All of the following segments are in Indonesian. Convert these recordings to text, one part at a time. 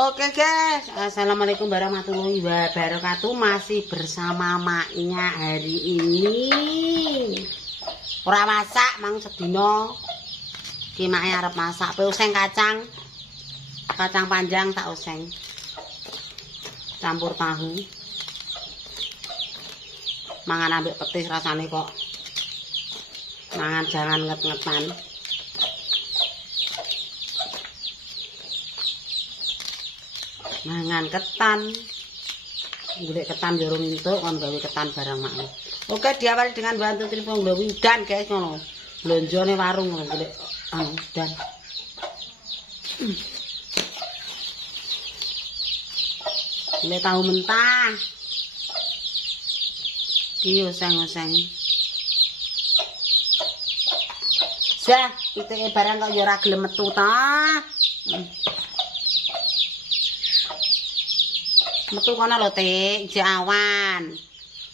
Oke guys, assalamualaikum warahmatullahi wabarakatuh. Masih bersama maknya hari ini. Ora masak, mang sedino. Ki maknya arep masak, pe useng kacang. Kacang panjang tak useng. Campur tahu. Mangan ambek petis rasane kok. Mangan jangan nget-ngetan. Mangan ketan. Golek ketan jorong entuk kon gawe ketan barang mak. Oke, diawali dengan bantu telepon nggawe udan guys ngono. Blonjone warung ngono golek udan. Golek tahu mentah. Iki oseng-oseng. Sah, pitike barang kok ya ora gelem metu ta. Metu kono lho, Tik, ijek awan.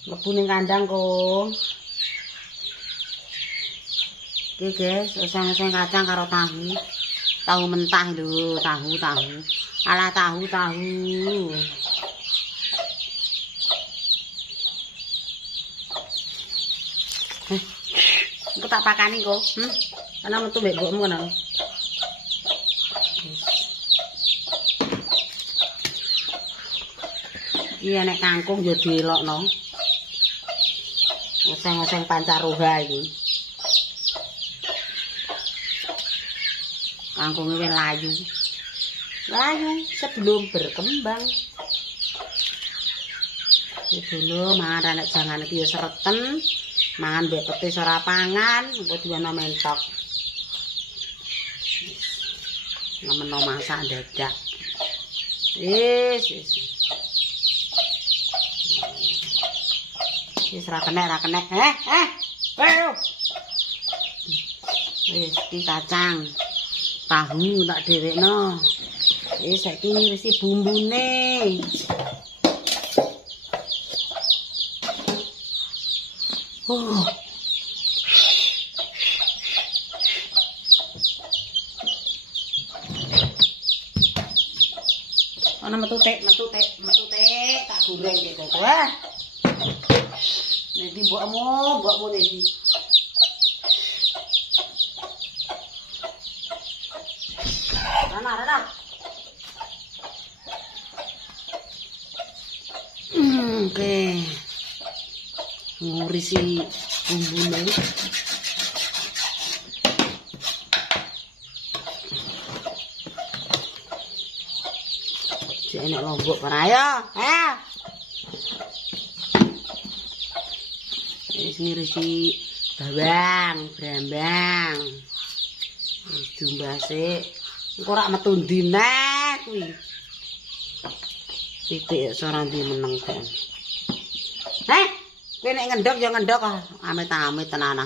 Mlebu ning kandang kok. Iki guys, oseng-oseng kacang karo tahu. Tahu mentah lho, tahu. Alah tahu. Aku tak pakani kok. Ana metu mbek mbokmu kono. Iya nek kangkung yo dielokno. Oseng-oseng pancaroba iki. Kangkunge wis layu. Layu sebelum berkembang. Iki lho mangan nek jangan iki yo sereten. Mangan mbek petis ora pangan, engko diwana mentok. Nemeno masak dadak. Wis. Wis ra kenek. Ayo. Wis iki kacang. Tahu tak dhewekno. Wis saiki ngirisi bumbune. Ana metu tek, tak goreng gitu. Wah. Nanti mbokmu nanti. Rana. Oke. Ngurisi bumbune. Cek enak lombok para ayo. Wis ngirisi bawang, brambang. Wis dumbase. Engko rak metu ndi nek kuwi. Titik ora ndi meneng kan. Kowe nek ngendhok ya ngendhok ah, amit-amit tenan.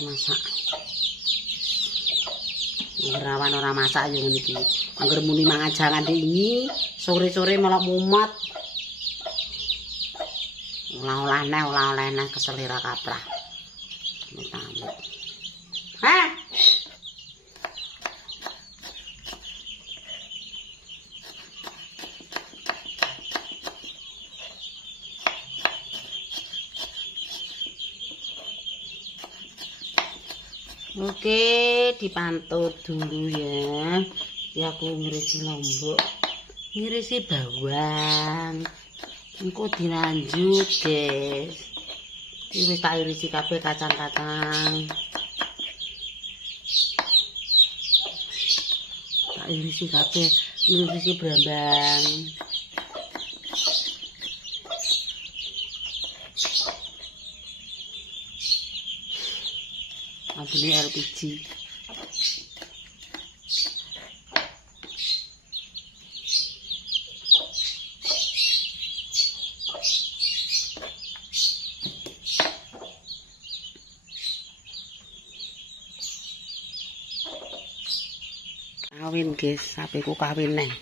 Masak. Ngerawan ora masak ya ngene iki. Angger muni mangan jangan dingi, sore-sore malah mumet. Olah-olah neh keselira kaprah. Amit-amit. Oke, dipantut dulu ya. Ya aku ngirisi lombok, ngirisi bawang. Engko dilanjut, guys. Iki wis tak irisi kabeh kacang-kacang. Tak irisi kabeh, ngirisi brambang. Ambune LPG. Kawin guys, sapiku kawin neh.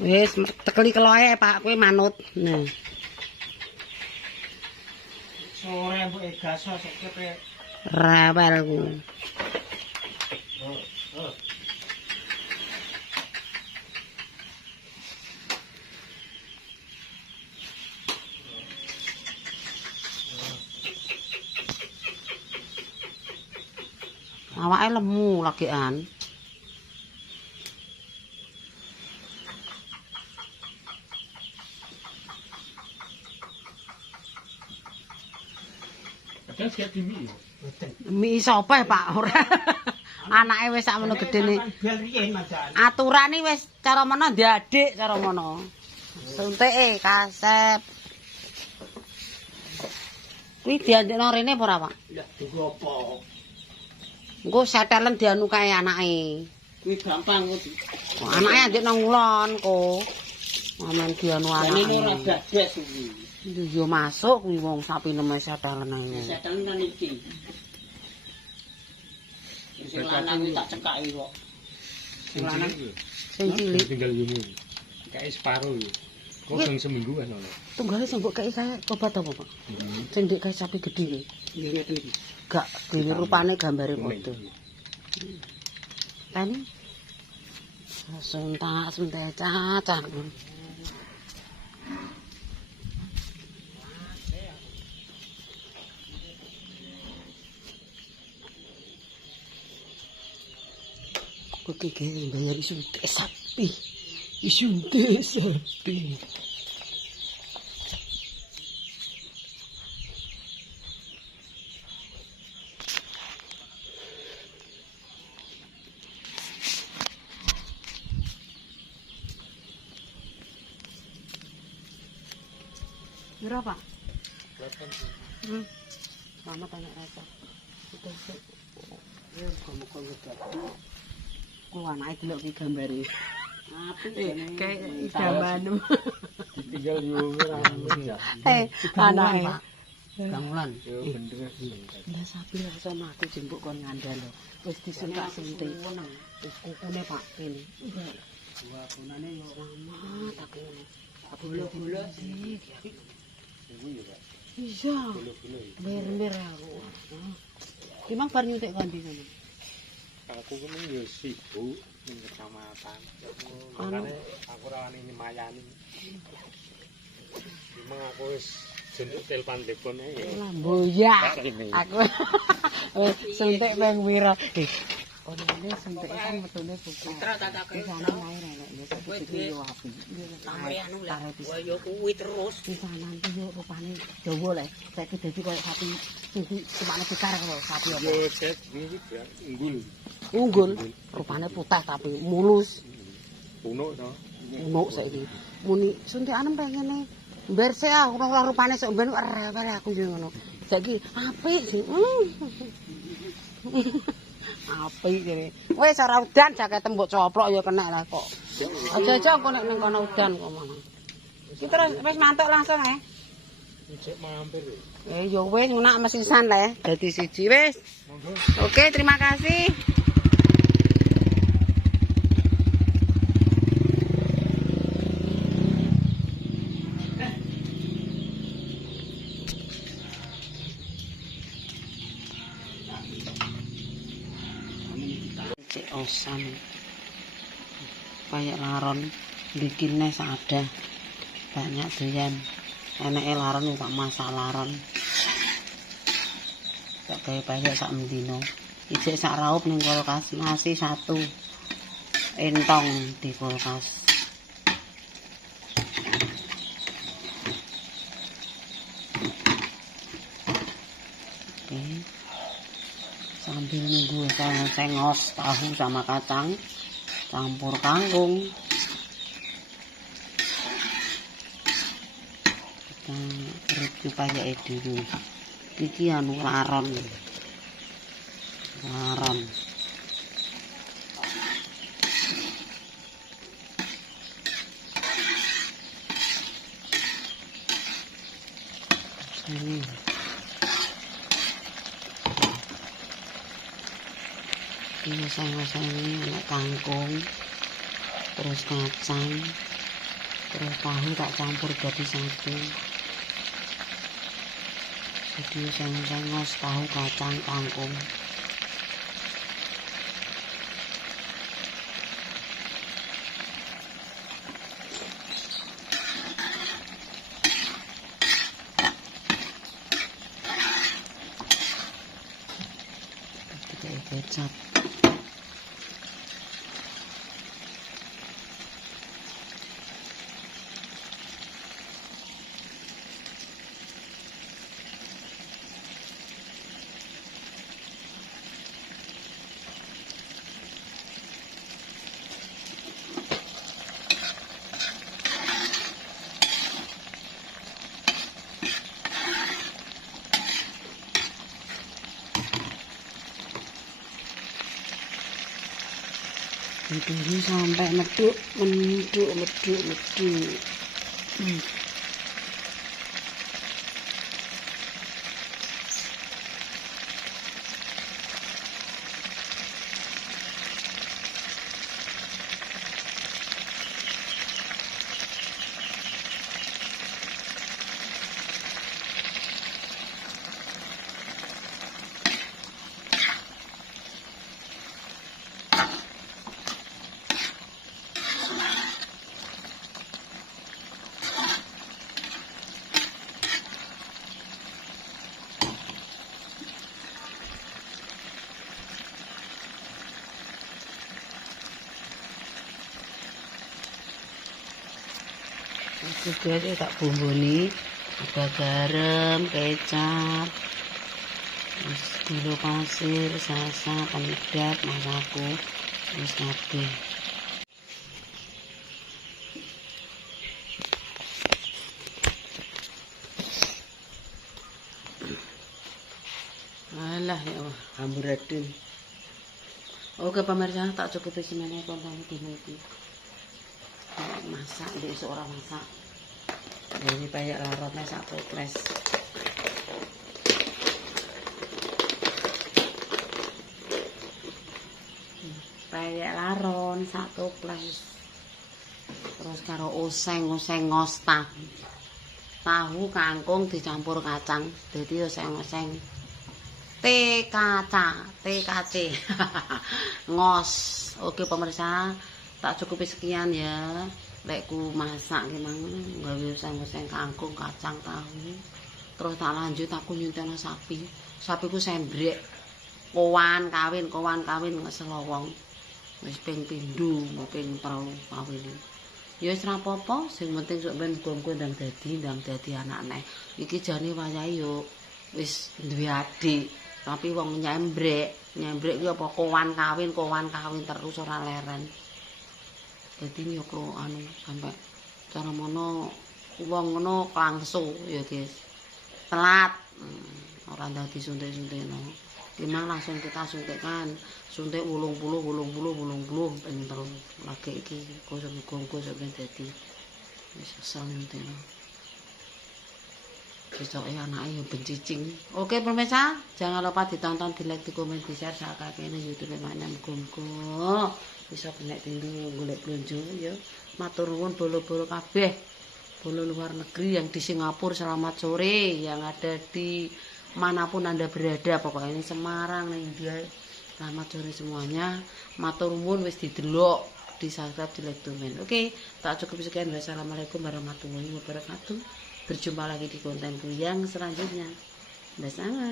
Wis tekeli keloe Pak, kowe manut. Nah. Sore mbok gaso sekete. Rewel ku. Awake lemu lagian. Kadang siap di mie. Mie sapa Pak ora. Anake wis sakmono gedene. Bel riyen majan. Aturane wis cara mono diadik cara mono. Suntike kasep. Kuwi diandekno rene apa ora, Pak? Lah tunggu apa? Engko setelen dianu kae anake. Kuwi gampang kuwi. Anake andekno ngulon ko. Aman dianu Jane anake. ora gagas kuwi. Yo masuk kuwi wong sapi neme setelen ae. Setelen kan iki. Sing lanang tak cekaki kok. Sing lanang Sing cilik. Tinggal yumu. Kayak separuh ya. Kok bang semingguan ono. Tunggale sing mbok kei kae obat apa, Pak? Sing ndek kae sapi gedhe iki. iya ngeten iki. Gak dhewe rupane gambare padha. Kan suntak cacah. Kok iki bayar suntik sapi. Suntik sapi. Berapa? Mama tanya rasa. Itu sih. Ya, kamu kok gitu. Ku anake delok iki gambare. Apik Kayak idamanu. Tinggal yumu ora ya. Anake. Gamulan. Yo bener sih. Lah sapi ra iso mati jembuk kon ngandel. Wis disuntak suntik. Wis kukune Pak kene. Wah, punane yo Mama tak ngono. gula-gula sih. Kuwi ya, Pak. Iya. Gula-gula. Mer-mer aku. Timang bar nyuntik kondi ngono. Aku kan yo sibuk ning kecamatan. Makane aku ora wani nyemayani. Memang aku wis jentuk telepon telepon ae. Lah boyak. Aku wis suntik ping pira? Orane suntik kan metune buku. Putra tak Di sana main enak ya sapi yo api. anu lah. Wah yo kuwi terus. Di sana yo rupane dawa le. Saiki dadi koyo sapi susu semane bekar karo sapi apa. Yo set iki ya unggul. Unggul. Rupane putih tapi mulus. Punuk to. Unuk saiki. Muni suntikan pengene mber sik ah ora rupane sok ben rewel aku yo ngono. Saiki apik sih. Apik jare. Wis ora udan jaket mbok coplok ya kena lah kok. Aja-aja engko nek ning kono udan kok mana. Iki terus wis mantuk langsung Cek mampir. ya wis ngunak mesisan le. Dadi siji wis. Monggo. Oke, terima kasih. Cek osan. Kayak laron bikinnya ada. Banyak doyan. Enake laron tak masak laron. Tak kayak banyak sak mendino. Ijek sak raup ning kulkas masih satu. Entong di kulkas. Oke. Sambil nunggu sengos tahu sama kacang campur kangkung. Kita review kayak dulu. Iki anu laron. Laron. Ini. Ini sama-sama ini anak kangkung, terus kacang, terus tahu tak campur jadi satu. Jadi sengos tahu kacang kangkung. Pakai kecap. Ditunggu sampai meduk. Juga tak bumbuni, ada garam, kecap, terus gula pasir, sasa, penyedap, masaku, terus kabeh. Alah ya Allah, amburadul. Oke pemirsa, tak cukup semuanya konten dino iki. Masak di seorang masak. Ini banyak larotnya sak toples. Banyak laron sak toples. Terus karo oseng ngos tahu kangkung dicampur kacang. Jadi oseng TKC ngos. Oke pemirsa, tak cukupi sekian ya. Lekku masak gimana gawe oseng kangkung kacang tahu. Terus tak lanjut aku nyunteni sapiku sembrek kowan kawin ngeselowong wis ping pindho ping 3 kawin. Ya wis ra apa-apa, sing penting sok ben muga ndang dadi anak neh. Iki jane wayahe yo wis duwe adik, tapi wong nyembrek kuwi apa kowan kawin terus ora leren. Dadi nyokro anu sampai cara mono wong ngono klangsu ya guys. Telat. Ora dadi suntik-suntikno. Memang langsung kita suntikkan. Suntik 80 ping 3. Lagi iki kosong-kosong sampe dadi wis asal nyuntikno. Besoke anake yo bencicing. Oke pemirsa, jangan lupa ditonton, di like, di komen, di share sakakene YouTube mana muga-muga bisa kena tinggi golek blonjo ya. Matur nuwun bolo-bolo kabeh. Bolo luar negeri yang di Singapura, selamat sore, yang ada di manapun Anda berada, pokoknya ini Semarang, India, selamat sore semuanya. Matur nuwun wis didelok, di subscribe, di like, komen. Oke, tak cukup sekian. Wassalamualaikum warahmatullahi wabarakatuh. Berjumpa lagi di kontenku yang selanjutnya. Bersama.